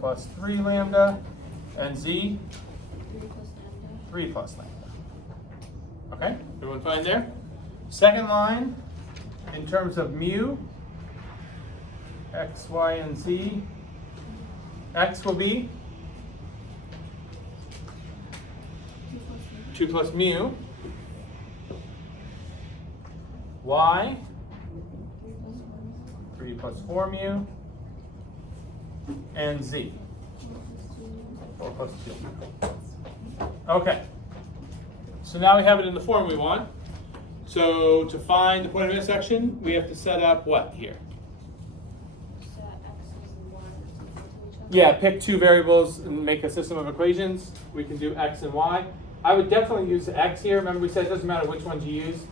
plus 3 lambda, and z, 3 plus lambda. 3 plus lambda. Okay, everyone fine there? Second line, in terms of mu, x, y, and z, x will be 2 plus mu, y, 3 plus 4 mu, and z, 4 plus 2 mu. Okay, so now we have it in the form we want. So to find the point of intersection, we have to set up what here? Set x's and y's equal to each other. Yeah, pick two variables and make a system of equations. We can do x and y. I would definitely use x here. Remember we said it doesn't matter which ones you use,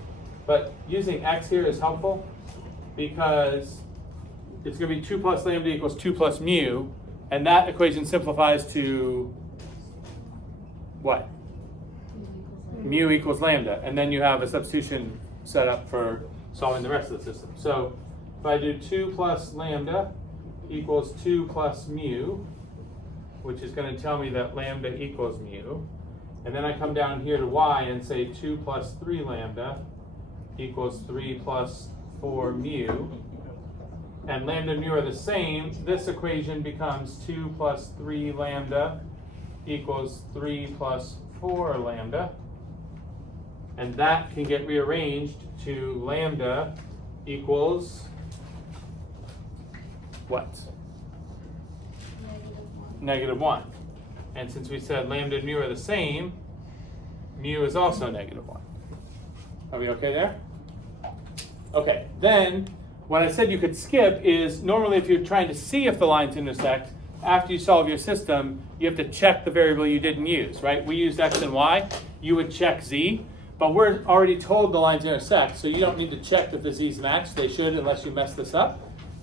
but using x here is helpful because it's going to be 2 plus lambda equals 2 plus mu, and that equation simplifies to what? Mu equals lambda, and then you have a substitution set up for solving the rest of the system. So if I do 2 plus lambda equals 2 plus mu, which is going to tell me that lambda equals mu, and then I come down here to y and say 2 plus 3 lambda equals 3 plus 4 mu, and lambda and mu are the same, this equation becomes 2 plus 3 lambda equals 3 plus 4 lambda. And that can get rearranged to lambda equals what? Negative 1. -1. And since we said lambda and mu are the same, mu is also -1. Are we okay there? Okay, then what I said you could skip is normally if you're trying to see if the lines intersect, after you solve your system, you have to check the variable you didn't use, right? We used x and y, you would check z. But we're already told the lines intersect, so you don't need to check that the z's match. They should, unless you mess this up.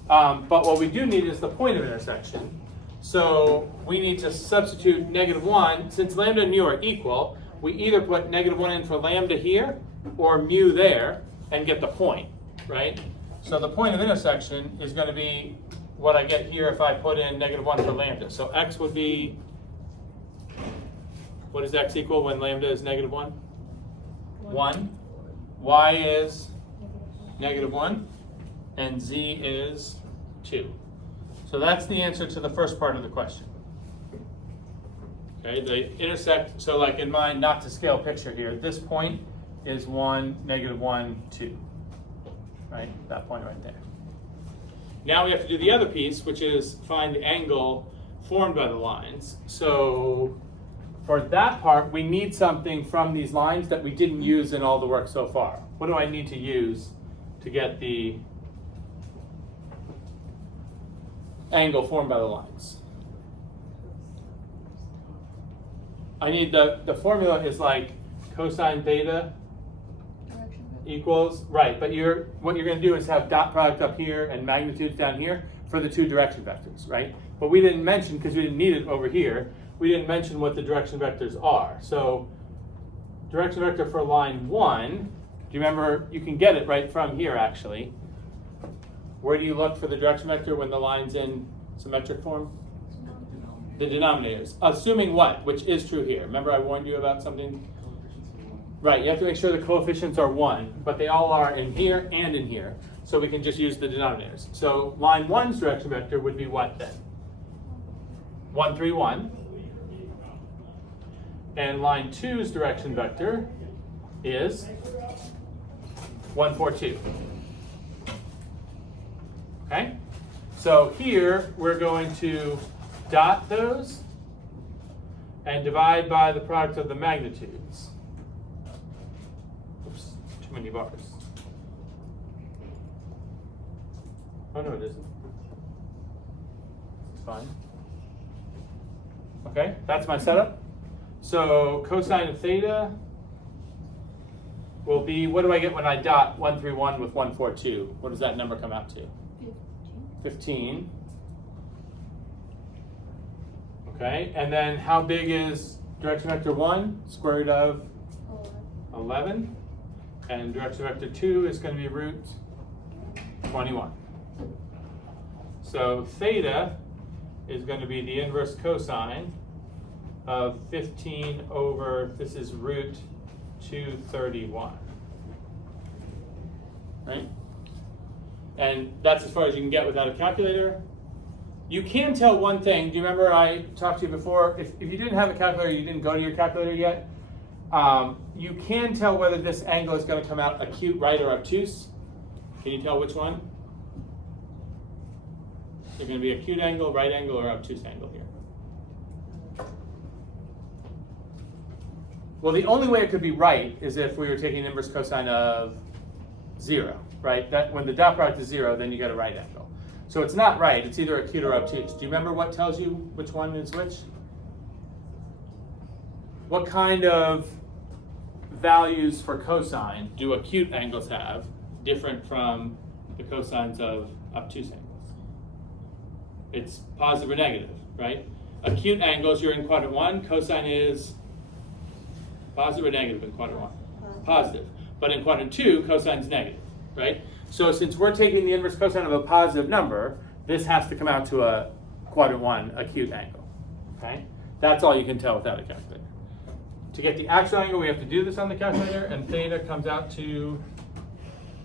But what we do need is the point of intersection. So we need to substitute -1. Since lambda and mu are equal, we either put -1 in for lambda here or mu there and get the point, right? So the point of intersection is going to be what I get here if I put in -1 for lambda. So x would be, what does x equal when lambda is -1? 1, y is -1, and z is 2. So that's the answer to the first part of the question. Okay, they intersect, so like in my not to scale picture here, this point is 1, -1, 2. Right, that point right there. Now we have to do the other piece, which is find the angle formed by the lines. So for that part, we need something from these lines that we didn't use in all the work so far. What do I need to use to get the angle formed by the lines? I need the formula is like cosine theta Direction. equals, right, but what you're going to do is have dot product up here and magnitudes down here for the two direction vectors, right? But we didn't mention, because we didn't need it over here, we didn't mention what the direction vectors are. So direction vector for line 1, do you remember, you can get it right from here actually. Where do you look for the direction vector when the line's in symmetric form? The denominators. Assuming what? Which is true here. Remember I warned you about something? Right, you have to make sure the coefficients are 1, but they all are in here and in here. So we can just use the denominators. So line 1's direction vector would be what then? 1, 3, 1. And line 2's direction vector is 1, 4, 2. Okay? So here we're going to dot those and divide by the product of the magnitudes. Oops, too many bars. Oh no, it isn't. It's fine. Okay, that's my setup. So cosine of theta will be, what do I get when I dot 1, 3, 1 with 1, 4, 2? What does that number come out to? 15. Okay, and then how big is direction vector 1? Square root of 11. And direction vector 2 is going to be root 21. So theta is going to be the inverse cosine of 15 over, this is root 231. Right? And that's as far as you can get without a calculator. You can tell one thing. Do you remember I talked to you before? If you didn't have a calculator, you didn't go to your calculator yet, you can tell whether this angle is going to come out acute, right, or obtuse. Can you tell which one? Is it going to be acute angle, right angle, or obtuse angle here? Well, the only way it could be right is if we were taking inverse cosine of 0, right? That when the dot product is 0, then you get a right angle. So it's not right, it's either acute or obtuse. Do you remember what tells you which one is which? What kind of values for cosine do acute angles have different from the cosines of obtuse angles? It's positive or negative, right? Acute angles, you're in quadrant 1, cosine is positive or negative in quadrant 1? Positive. But in quadrant 2, cosine is negative, right? So since we're taking the inverse cosine of a positive number, this has to come out to a quadrant 1 acute angle, okay? That's all you can tell without a calculator. To get the actual angle, we have to do this on the calculator, and theta comes out to,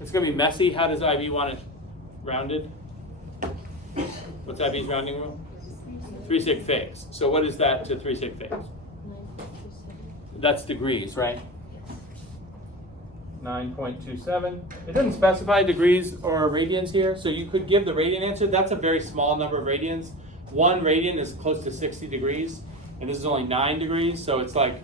it's going to be messy. How does IB want it rounded? What's IB's rounding rule? 3 sig figs. So what is that to 3 sig figs? 9.27. That's degrees, right? 9.27. It doesn't specify degrees or radians here, so you could give the radian answer. That's a very small number of radians. 1 radian is close to 60 degrees, and this is only 9 degrees, so it's like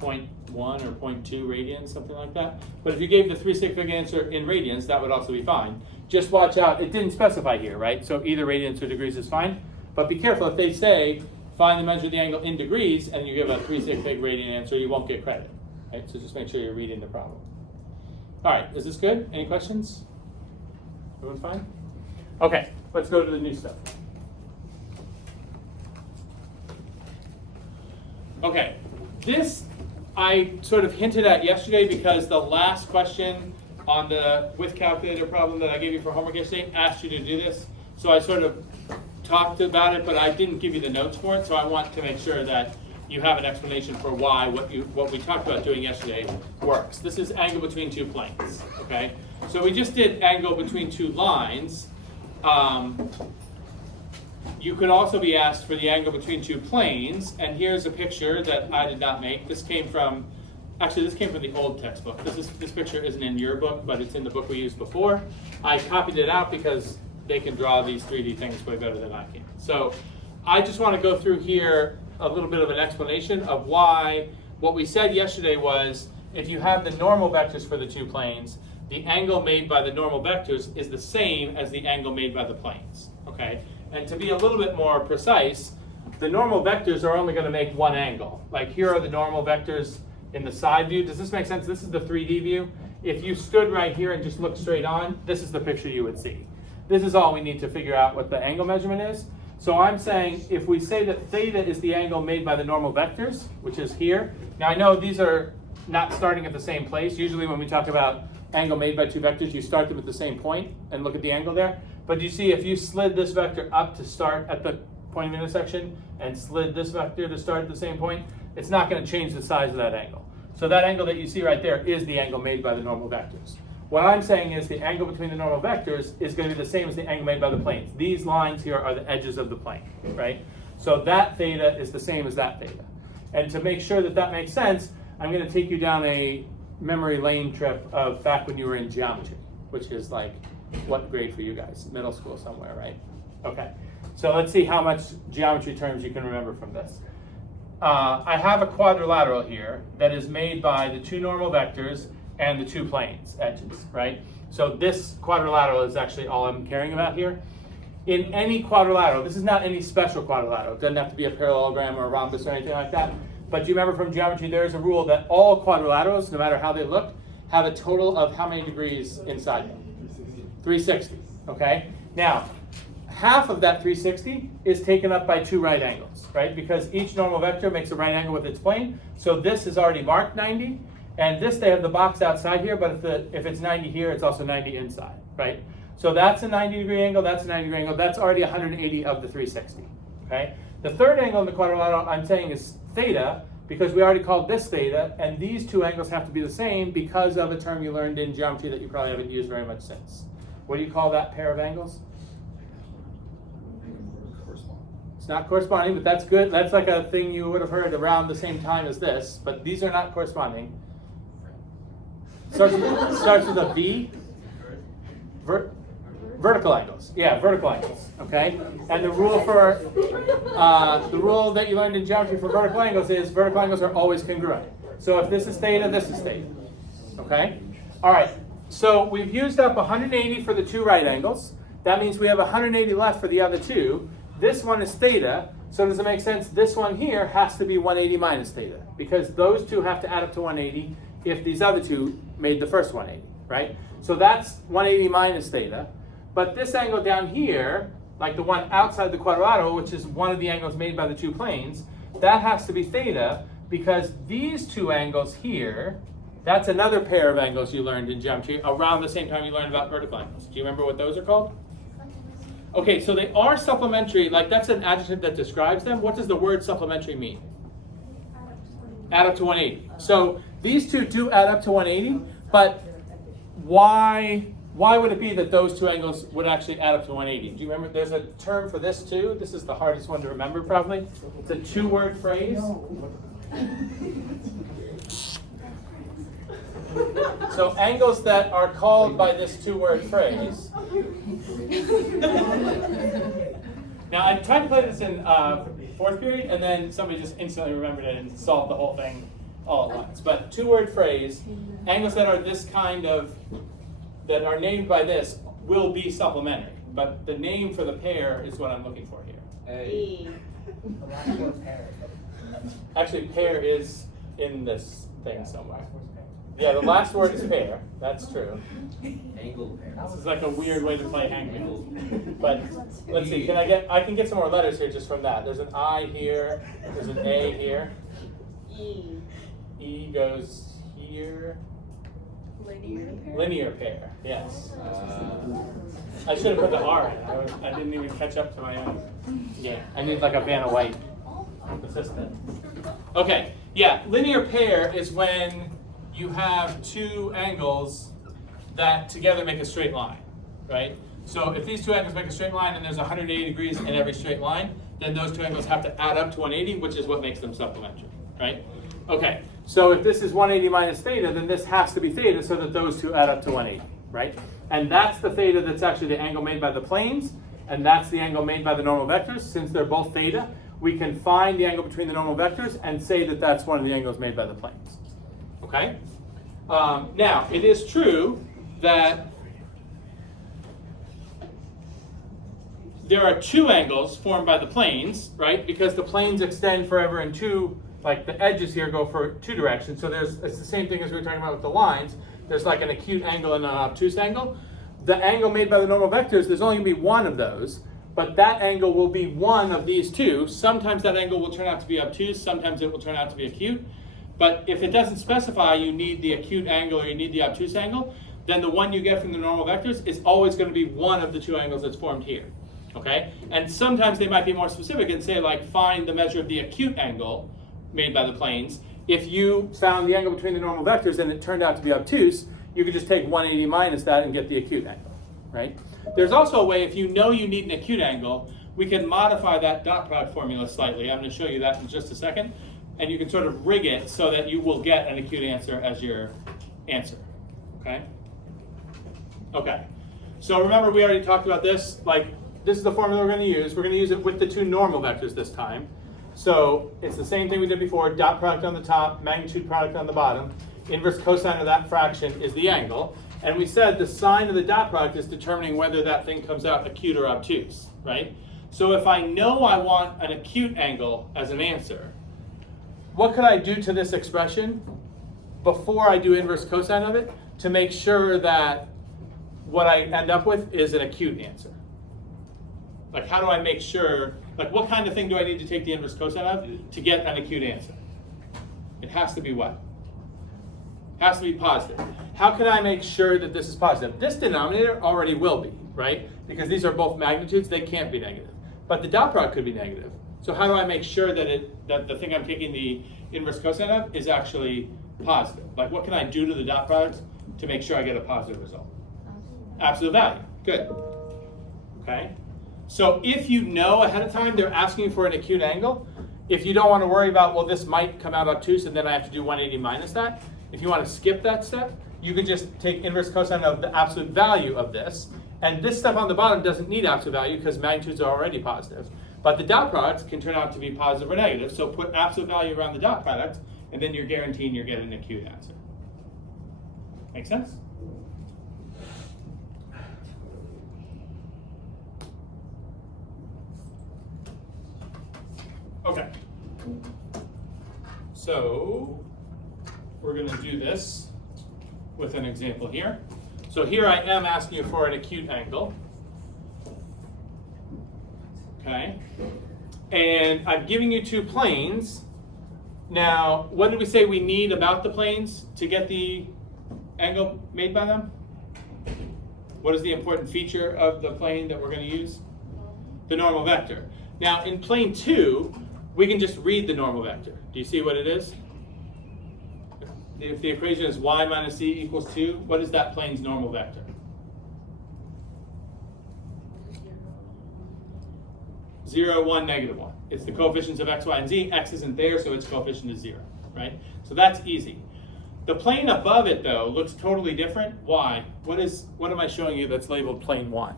0.1 or 0.2 radians, something like that. But if you gave the 3 sig fig answer in radians, that would also be fine. Just watch out, it didn't specify here, right? So either radians or degrees is fine. But be careful, if they say, find the measure of the angle in degrees, and you give a 3 sig fig radian answer, you won't get credit, right? So just make sure you're reading the problem. All right, is this good? Any questions? Everyone fine? Okay, let's go to the new stuff. Okay, this I sort of hinted at yesterday because the last question on the with calculator problem that I gave you for homework yesterday asked you to do this. So I sort of talked about it, but I didn't give you the notes for it, so I want to make sure that you have an explanation for why what we talked about doing yesterday works. This is angle between two planes, okay? So we just did angle between two lines. You could also be asked for the angle between two planes, and here's a picture that I did not make. This came from the old textbook. This picture isn't in your book, but it's in the book we used before. I copied it out because they can draw these 3D things way better than I can. So I just want to go through here a little bit of an explanation of why what we said yesterday was if you have the normal vectors for the two planes, the angle made by the normal vectors is the same as the angle made by the planes, okay? And to be a little bit more precise, the normal vectors are only going to make one angle. Like here are the normal vectors in the side view. Does this make sense? This is the 3D view. If you stood right here and just looked straight on, this is the picture you would see. This is all we need to figure out what the angle measurement is. So I'm saying if we say that theta is the angle made by the normal vectors, which is here. Now I know these are not starting at the same place. Usually when we talk about angle made by two vectors, you start them at the same point and look at the angle there. But you see if you slid this vector up to start at the point of intersection and slid this vector to start at the same point, it's not going to change the size of that angle. So that angle that you see right there is the angle made by the normal vectors. What I'm saying is the angle between the normal vectors is going to be the same as the angle made by the planes. These lines here are the edges of the plane, right? So that theta is the same as that theta. And to make sure that that makes sense, I'm going to take you down a memory lane trip of back when you were in geometry, which is like, what grade for you guys? Middle school somewhere, right? Okay, so let's see how much geometry terms you can remember from this. I have a quadrilateral here that is made by the two normal vectors and the two planes, edges, right? So this quadrilateral is actually all I'm caring about here. In any quadrilateral, this is not any special quadrilateral. It doesn't have to be a parallelogram or a rhombus or anything like that. But do you remember from geometry, there's a rule that all quadrilaterals, no matter how they look, have a total of how many degrees inside them? 360, okay? Now, half of that 360 is taken up by two right angles, right? Because each normal vector makes a right angle with its plane. So this is already marked 90, and this they have the box outside here, but if it's 90 here, it's also 90 inside, right? So that's a 90 degree angle, that's a 90 degree angle, that's already 180 of the 360, okay? The third angle in the quadrilateral I'm saying is theta, because we already called this theta, and these two angles have to be the same because of a term you learned in geometry that you probably haven't used very much since. What do you call that pair of angles? It's not corresponding, but that's good. That's like a thing you would have heard around the same time as this, but these are not corresponding. Starts with a V. Vertical angles. Yeah, vertical angles. Okay? And the rule for the rule that you learned in geometry for vertical angles is vertical angles are always congruent. So if this is theta, this is theta. Okay? All right. So we've used up 180 for the two right angles. That means we have 180 left for the other two. This one is theta, so does it make sense? This one here has to be 180 minus theta, because those two have to add up to 180 if these other two made the first 180, right? So that's 180 minus theta. But this angle down here, like the one outside the quadrilateral, which is one of the angles made by the two planes, that has to be theta, because these two angles here, that's another pair of angles you learned in geometry around the same time you learned about vertical angles. Do you remember what those are called? Okay, so they are supplementary, like that's an adjective that describes them. What does the word supplementary mean? Add up to 180. So these two do add up to 180, but why would it be that those two angles would actually add up to 180? Do you remember, there's a term for this too. This is the hardest one to remember probably. It's a two-word phrase. So angles that are called by this two-word phrase. Now I tried to play this in fourth period, and then somebody just instantly remembered it and solved the whole thing all at once. But two-word phrase, angles that are this kind of, that are named by this, will be supplementary. But the name for the pair is what I'm looking for here. E. Actually, pair is in this thing somewhere. Yeah, the last word is pair. That's true. Angle pair. This is like a weird way to play hangman. But let's see. I can get some more letters here just from that. There's an I here. There's an A here. E. E goes here. Linear pair. Yes. I should have put the R in. I didn't even catch up to my own. Yeah. I need like a Vanna White assistant. Okay. Yeah. Linear pair is when you have two angles that together make a straight line, right? So if these two angles make a straight line and there's 180 degrees in every straight line, then those two angles have to add up to 180, which is what makes them supplementary, right? Okay, so if this is 180 minus theta, then this has to be theta so that those two add up to 180, right? And that's the theta that's actually the angle made by the planes, and that's the angle made by the normal vectors. Since they're both theta, we can find the angle between the normal vectors and say that that's one of the angles made by the planes. Okay? Now, it is true that there are two angles formed by the planes, right? Because the planes extend forever in two, like the edges here go for two directions. So it's the same thing as we were talking about with the lines. There's like an acute angle and an obtuse angle. The angle made by the normal vectors, there's only going to be one of those, but that angle will be one of these two. Sometimes that angle will turn out to be obtuse, sometimes it will turn out to be acute. But if it doesn't specify you need the acute angle or you need the obtuse angle, then the one you get from the normal vectors is always going to be one of the two angles that's formed here. Okay? And sometimes they might be more specific and say, like, find the measure of the acute angle made by the planes. If you found the angle between the normal vectors and it turned out to be obtuse, you could just take 180 minus that and get the acute angle, right? There's also a way, if you know you need an acute angle, we can modify that dot product formula slightly. I'm going to show you that in just a second. And you can sort of rig it so that you will get an acute answer as your answer, okay? Okay, so remember we already talked about this, like this is the formula we're going to use. We're going to use it with the two normal vectors this time. So it's the same thing we did before, dot product on the top, magnitude product on the bottom. Inverse cosine of that fraction is the angle. And we said the sign of the dot product is determining whether that thing comes out acute or obtuse, right? So if I know I want an acute angle as an answer, what could I do to this expression before I do inverse cosine of it to make sure that what I end up with is an acute answer? Like, how do I make sure, like, what kind of thing do I need to take the inverse cosine of to get an acute answer? It has to be what? It has to be positive. How can I make sure that this is positive? This denominator already will be, right? Because these are both magnitudes, they can't be negative. but the dot product could be negative. So how do I make sure that the thing I'm taking the inverse cosine of is actually positive? Like what can I do to the dot product to make sure I get a positive result? Absolute value. Good. Okay. So if you know ahead of time they're asking for an acute angle, if you don't want to worry about, well, this might come out obtuse and then I have to do 180 minus that, if you want to skip that step, you can just take inverse cosine of the absolute value of this. And this stuff on the bottom doesn't need absolute value because magnitudes are already positive. But the dot product can turn out to be positive or negative. So put absolute value around the dot product, and then you're guaranteeing you're getting an acute answer. Make sense? Okay. So we're going to do this with an example here. So here I am asking you for an acute angle. Okay. And I'm giving you two planes. Now, what did we say we need about the planes to get the angle made by them? What is the important feature of the plane that we're going to use? The normal vector. Now, in plane 2, we can just read the normal vector. Do you see what it is? If the equation is y minus z equals 2, what is that plane's normal vector? 0, 1, negative 1. It's the coefficients of x, y, and z. X isn't there, so its coefficient is 0, right? So that's easy. The plane above it, though, looks totally different. Why? What am I showing you that's labeled plane 1?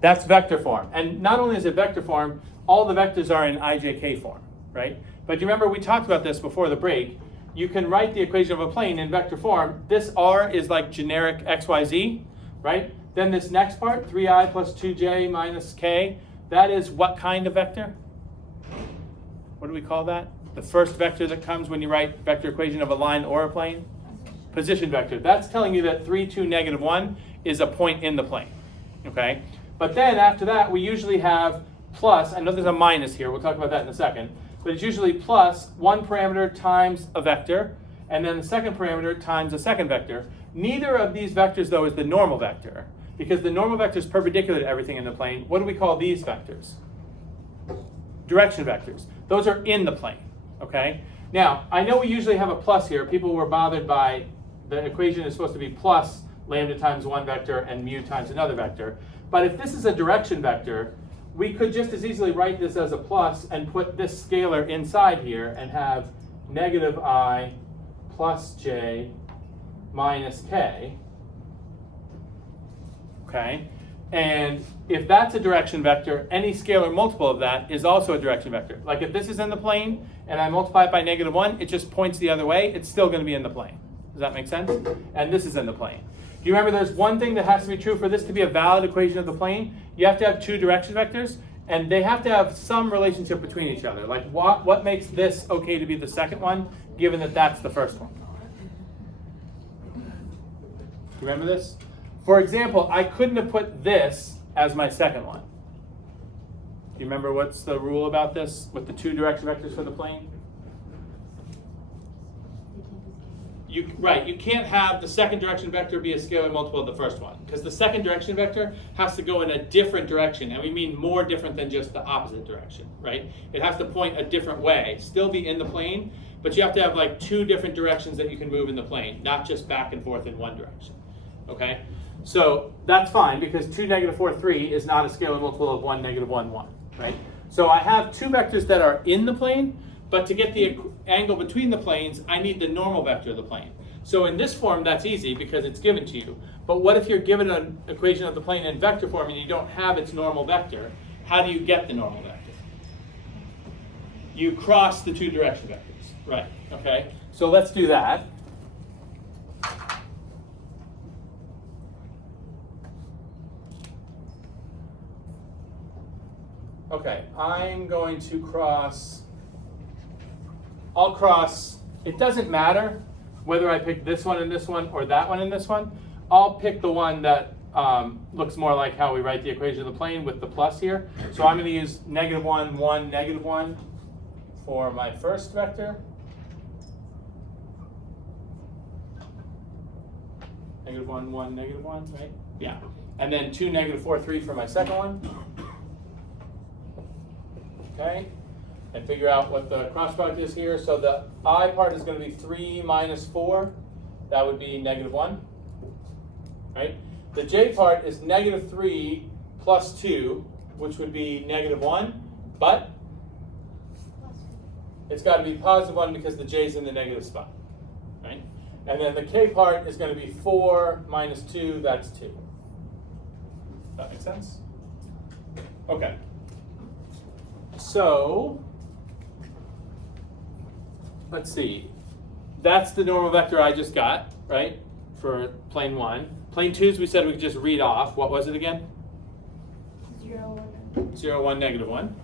That's vector form. And not only is it vector form, all the vectors are in IJK form, right? But you remember we talked about this before the break. You can write the equation of a plane in vector form. This R is like generic XYZ, right? Then this next part, 3i plus 2j minus k, that is what kind of vector? What do we call that? The first vector that comes when you write vector equation of a line or a plane? Position vector. That's telling you that 3, 2, negative 1 is a point in the plane, okay? But then after that, we usually have plus, I know there's a minus here, we'll talk about that in a second, but it's usually plus one parameter times a vector, and then the second parameter times a second vector. Neither of these vectors, though, is the normal vector, because the normal vector is perpendicular to everything in the plane. What do we call these vectors? Direction vectors. Those are in the plane, okay? Now, I know we usually have a plus here. People were bothered by the equation is supposed to be plus lambda times one vector and mu times another vector. But if this is a direction vector, we could just as easily write this as a plus and put this scalar inside here and have negative I plus j minus k. Okay? And if that's a direction vector, any scalar multiple of that is also a direction vector. Like if this is in the plane and I multiply it by negative 1, it just points the other way. It's still going to be in the plane. Does that make sense? And this is in the plane. Do you remember there's one thing that has to be true for this to be a valid equation of the plane? You have to have two direction vectors, and they have to have some relationship between each other. Like what makes this okay to be the second one, given that that's the first one? Remember this? For example, I couldn't have put this as my second one. Do you remember what's the rule about this with the two direction vectors for the plane? You can't have the second direction vector be a scalar multiple of the first one, because the second direction vector has to go in a different direction, and we mean more different than just the opposite direction, right? It has to point a different way, still be in the plane, but you have to have like two different directions that you can move in the plane, not just back and forth in one direction, okay? So that's fine, because 2, negative 4, 3 is not a scalar multiple of 1, negative 1, 1, right? So I have two vectors that are in the plane, but to get the angle between the planes, I need the normal vector of the plane. So in this form, that's easy because it's given to you. But what if you're given an equation of the plane in vector form and you don't have its normal vector? How do you get the normal vector? You cross the two direction vectors, right? Okay, so let's do that. Okay, I'm going to cross. I'll cross, it doesn't matter whether I pick this one and this one or that one and this one. I'll pick the one that looks more like how we write the equation of the plane with the plus here. So I'm going to use negative 1, 1, negative 1 for my first vector. Negative 1, 1, negative 1, right? Yeah. And then 2, negative 4, 3 for my second one. okay? And figure out what the cross product is here. So the I part is going to be 3 minus 4. That would be -1, right? The j part is -3 plus 2, which would be -1, but it's got to be +1 because the j is in the negative spot, right? And then the k part is going to be 4 minus 2, that's 2. That makes sense? Okay. So, let's see. That's the normal vector I just got, right? For plane 1. Plane 2's we said we could just read off. What was it again? 0, 1. 0, 1, -1.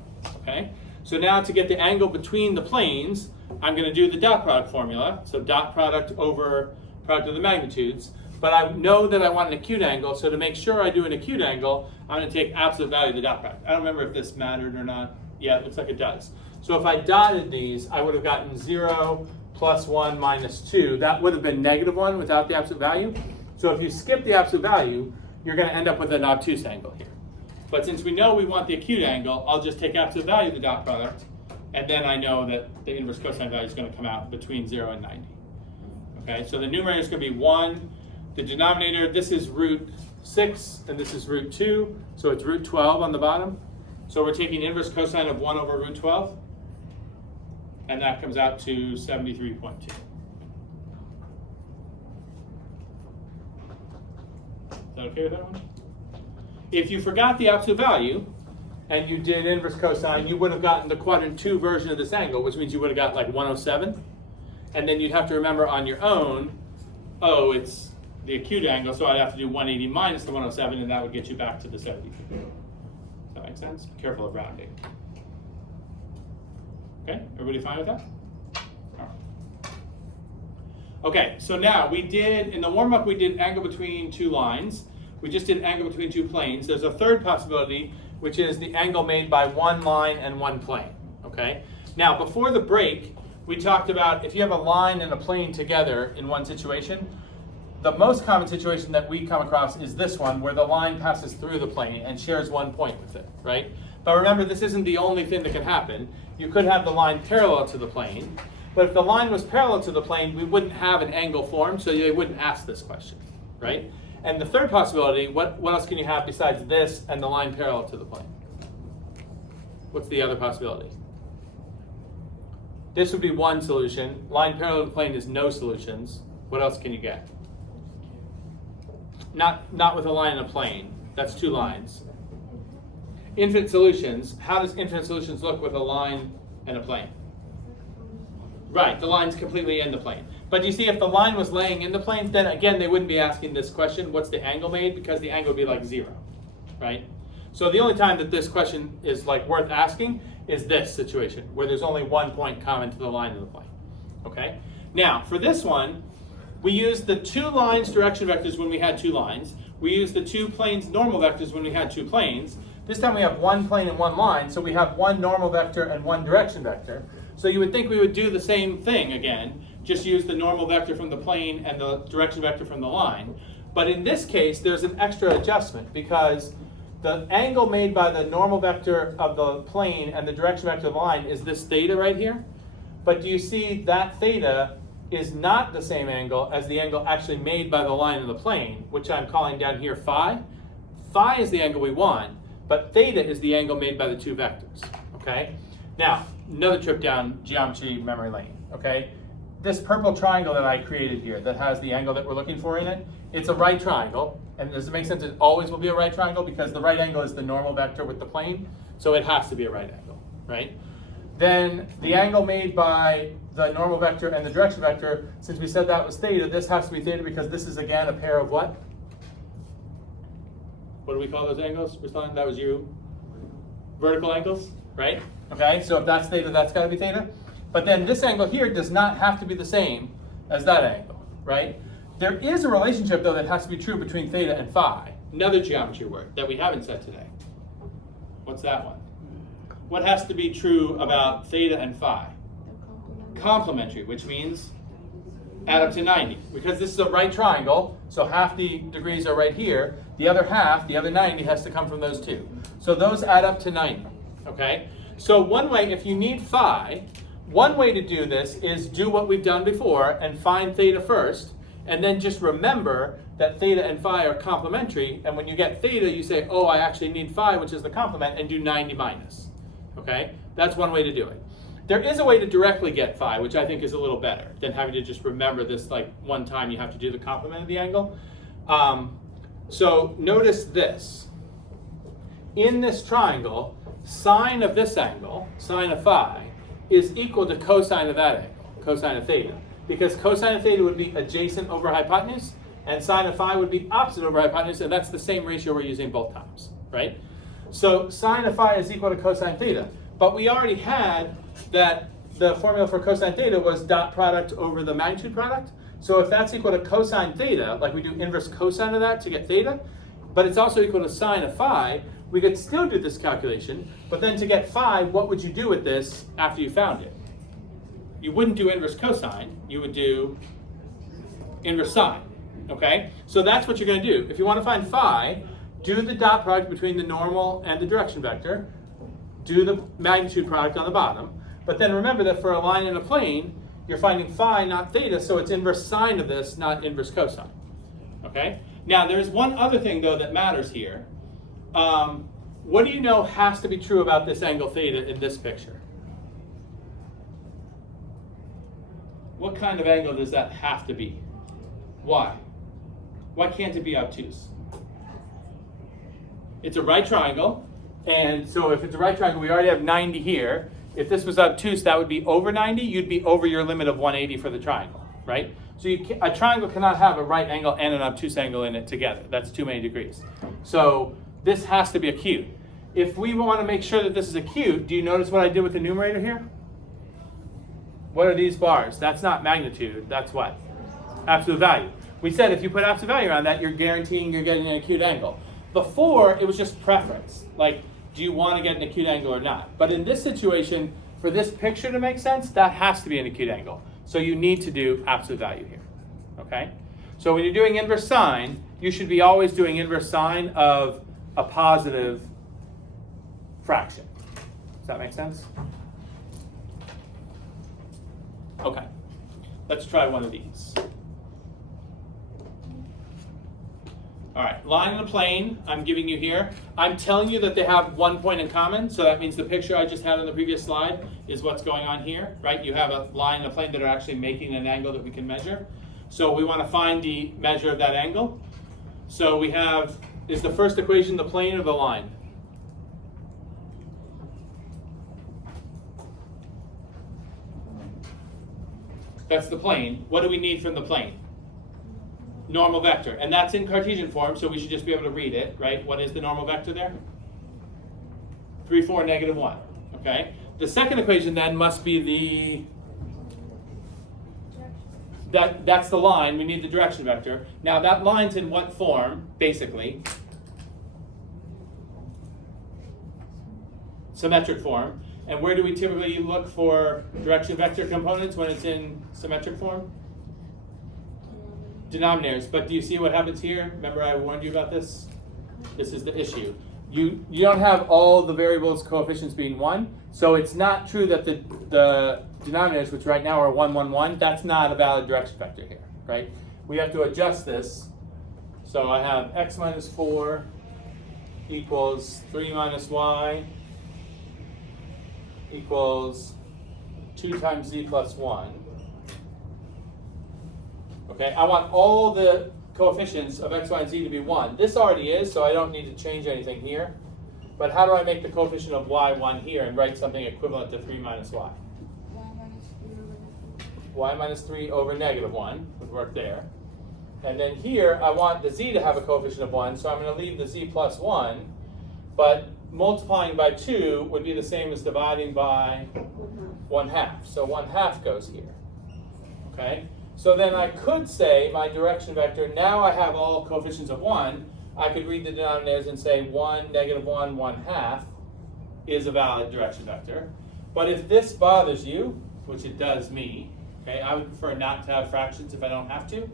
Okay. So now to get the angle between the planes, I'm going to do the dot product formula. So dot product over product of the magnitudes. But I know that I want an acute angle, so to make sure I do an acute angle, I'm going to take absolute value of the dot product. I don't remember if this mattered or not. Yeah, it looks like it does. So if I dotted these, I would have gotten 0 plus 1 minus 2. That would have been -1 without the absolute value. So if you skip the absolute value, you're going to end up with an obtuse angle here. But since we know we want the acute angle, I'll just take absolute value of the dot product, and then I know that the inverse cosine value is going to come out between 0 and 90. Okay, so the numerator is going to be 1. The denominator, this is root 6, and this is root 2, so it's root 12 on the bottom. So we're taking inverse cosine of 1 over root 12, and that comes out to 73.2. Is that okay with everyone? If you forgot the absolute value, and you did inverse cosine, you would have gotten the quadrant 2 version of this angle, which means you would have got like 107. And then you'd have to remember on your own, oh, it's the acute angle, so I'd have to do 180 minus the 107, and that would get you back to the 72. Does that make sense? Be careful of rounding. Okay, everybody fine with that? All right. Okay, so now we did, in the warm-up, we did angle between two lines. We just did angle between two planes. There's a third possibility, which is the angle made by one line and one plane, okay? Now, before the break, we talked about if you have a line and a plane together in one situation, the most common situation that we come across is this one, where the line passes through the plane and shares one point with it, right? But remember, this isn't the only thing that can happen. You could have the line parallel to the plane, but if the line was parallel to the plane, we wouldn't have an angle formed, so they wouldn't ask this question, right? And the third possibility, what else can you have besides this and the line parallel to the plane? What's the other possibility? This would be one solution. Line parallel to the plane is no solutions. What else can you get? Not with a line and a plane. That's two lines. Infinite solutions. How does infinite solutions look with a line and a plane? Right, the line's completely in the plane. But you see, if the line was laying in the plane, then again, they wouldn't be asking this question, what's the angle made? Because the angle would be like 0, right? So the only time that this question is like worth asking is this situation, where there's only one point common to the line and the plane, okay? Now, for this one, we used the two lines direction vectors when we had two lines. We used the two planes normal vectors when we had two planes. This time we have one plane and one line, so we have one normal vector and one direction vector. So you would think we would do the same thing again, just use the normal vector from the plane and the direction vector from the line. But in this case, there's an extra adjustment because the angle made by the normal vector of the plane and the direction vector of the line is this theta right here. But do you see that theta is not the same angle as the angle actually made by the line and the plane, which I'm calling down here phi. Phi is the angle we want, but theta is the angle made by the two vectors, okay? Now, another trip down geometry memory lane, okay? This purple triangle that I created here that has the angle that we're looking for in it, it's a right triangle. And does it make sense? It always will be a right triangle because the right angle is the normal vector with the plane, so it has to be a right angle, right? Then the angle made by the normal vector and the direction vector, since we said that was theta, this has to be theta because this is again a pair of what? What do we call those angles, Ruslan? That was you? Vertical angles, right? Okay, so if that's theta, that's got to be theta. But then this angle here does not have to be the same as that angle, right? There is a relationship, though, that has to be true between theta and phi. Another geometry word that we haven't said today. What's that one? What has to be true about theta and phi? Complementary, which means add up to 90. Because this is a right triangle, so half the degrees are right here. The other half, the other 90, has to come from those two. So those add up to 90, okay? So one way, if you need phi, one way to do this is do what we've done before and find theta first, and then just remember that theta and phi are complementary, and when you get theta, you say, oh, I actually need phi, which is the complement, and do 90 minus. Okay? That's one way to do it. There is a way to directly get phi, which I think is a little better than having to just remember this like one time you have to do the complement of the angle. So notice this. In this triangle, sine of this angle, sine of phi, is equal to cosine of that angle, cosine of theta. Because cosine of theta would be adjacent over hypotenuse, and sine of phi would be opposite over hypotenuse, and that's the same ratio we're using both times, right? So sine of phi is equal to cosine theta. But we already had that the formula for cosine theta was dot product over the magnitude product. So if that's equal to cosine theta, like we do inverse cosine of that to get theta, but it's also equal to sine of phi, we could still do this calculation, but then to get phi, what would you do with this after you found it? You wouldn't do inverse cosine, you would do inverse sine, okay? So that's what you're gonna do. If you wanna find phi, do the dot product between the normal and the direction vector, do the magnitude product on the bottom, but then remember that for a line in a plane, you're finding phi, not theta, so it's inverse sine of this, not inverse cosine, okay? Now, there's one other thing, though, that matters here. What do you know has to be true about this angle theta in this picture? What kind of angle does that have to be? Why? Why can't it be obtuse? It's a right triangle, and so if it's a right triangle, we already have 90 here. If this was obtuse, that would be over 90. You'd be over your limit of 180 for the triangle, right? So a triangle cannot have a right angle and an obtuse angle in it together. That's too many degrees. So this has to be acute. If we want to make sure that this is acute, do you notice what I did with the numerator here? What are these bars? That's not magnitude. That's what? Absolute value. We said if you put absolute value around that, you're guaranteeing you're getting an acute angle. Before, it was just preference. Like, do you want to get an acute angle or not? But in this situation, for this picture to make sense, that has to be an acute angle. So you need to do absolute value here, okay? So when you're doing inverse sine, you should be always doing inverse sine of a positive fraction. Does that make sense? Okay, let's try one of these. All right, line and a plane I'm giving you here. I'm telling you that they have one point in common, so that means the picture I just had on the previous slide is what's going on here, right? You have a line and a plane that are actually making an angle that we can measure. So we want to find the measure of that angle. So we have, is the first equation the plane or the line? That's the plane. What do we need from the plane? Normal vector, and that's in Cartesian form, so we should just be able to read it, right? What is the normal vector there? 3, 4, negative 1, okay? The second equation then must be that's the line, we need the direction vector. Now that line's in what form, basically? Symmetric form. And where do we typically look for direction vector components when it's in symmetric form? Denominators, but do you see what happens here? Remember I warned you about this? This is the issue. You don't have all the variables coefficients being 1, so it's not true that the denominators, which right now are 1, 1, 1, that's not a valid direction vector here, right? We have to adjust this. So I have x minus 4 equals 3 minus y equals 2 times z plus 1. Okay, I want all the coefficients of x, y, and z to be 1. This already is, so I don't need to change anything here. But how do I make the coefficient of y 1 here and write something equivalent to 3 minus y? Y minus 3 over negative 1 would work there. And then here, I want the z to have a coefficient of 1, so I'm going to leave the z plus 1. But multiplying by 2 would be the same as dividing by 1/2. So 1/2 goes here. Okay? So then I could say my direction vector, now I have all coefficients of 1, I could read the denominators and say 1, negative 1, 1/2 is a valid direction vector. But if this bothers you, which it does me, okay, I would prefer not to have fractions if I don't have to.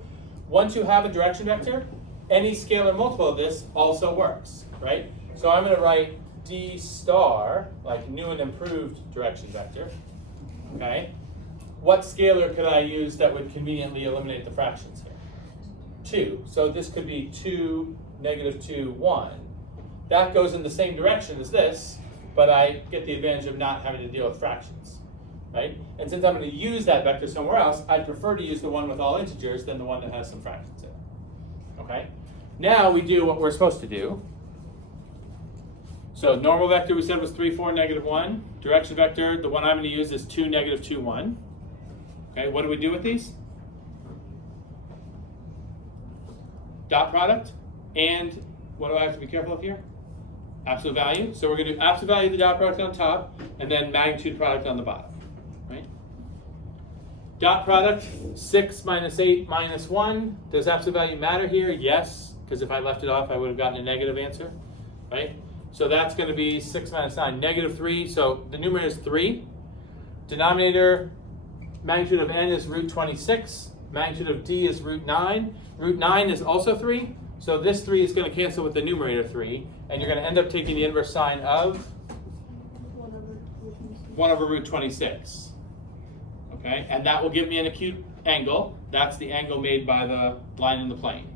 Once you have a direction vector, any scalar multiple of this also works, right? So I'm going to write d star, like new and improved direction vector, okay, what scalar could I use that would conveniently eliminate the fractions here? 2. So this could be 2, -2, 1. That goes in the same direction as this, but I get the advantage of not having to deal with fractions, right? And since I'm going to use that vector somewhere else, I'd prefer to use the one with all integers than the one that has some fractions in it, okay? Now we do what we're supposed to do. So normal vector we said was 3, 4, -1. Direction vector, the one I'm going to use is 2, -2, 1. Okay, what do we do with these? Dot product, and what do I have to be careful of here? Absolute value. So we're going to do absolute value of the dot product on top, and then magnitude product on the bottom, right? Dot product, 6 - 8 - 1. Does absolute value matter here? Yes, because if I left it off, I would have gotten a negative answer, right? So that's going to be 6 - 9, -3. So the numerator is 3. Denominator, magnitude of n is √26. Magnitude of d is √9. √9 is also 3. So this 3 is going to cancel with the numerator 3. And you're going to end up taking the inverse sine of 1 over √26. Okay, and that will give me an acute angle. That's the angle made by the line in the plane,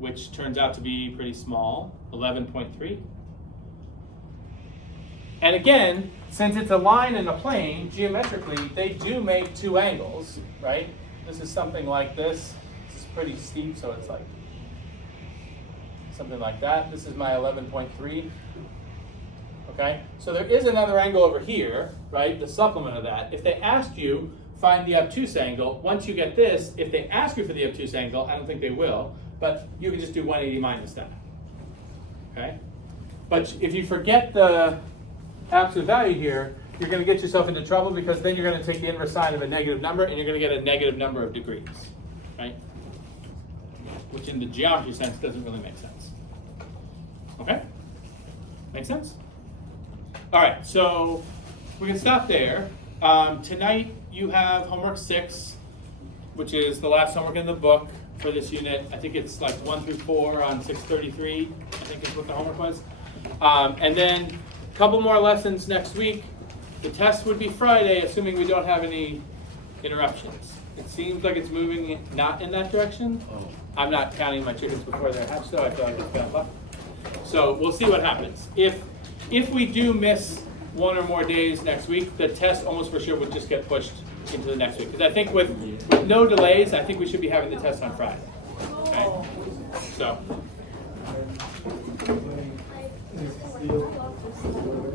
which turns out to be pretty small, 11.3. And again, since it's a line and a plane, geometrically, they do make two angles, right? This is something like this. This is pretty steep, so it's like something like that. This is my 11.3. Okay, so there is another angle over here, right? The supplement of that. If they asked you, find the obtuse angle, once you get this, if they ask you for the obtuse angle, I don't think they will, but you can just do 180 minus that. Okay? But if you forget the absolute value here, you're going to get yourself into trouble because then you're going to take the inverse sine of a negative number and you're going to get a negative number of degrees, right? Which in the geometry sense doesn't really make sense. Okay? Make sense? All right, so we can stop there. Tonight you have homework 6, which is the last homework in the book for this unit. I think it's like 1 through 4 on 633, I think is what the homework was. And then a couple more lessons next week. The test would be Friday, assuming we don't have any interruptions. It seems like it's moving not in that direction. I'm not counting my chickens before they're hatched, though. I feel like it's bad luck. So we'll see what happens. If we do miss 1 or more days next week, the test almost for sure would just get pushed into the next week. Because I think with no delays, I think we should be having the test on Friday. Okay? So.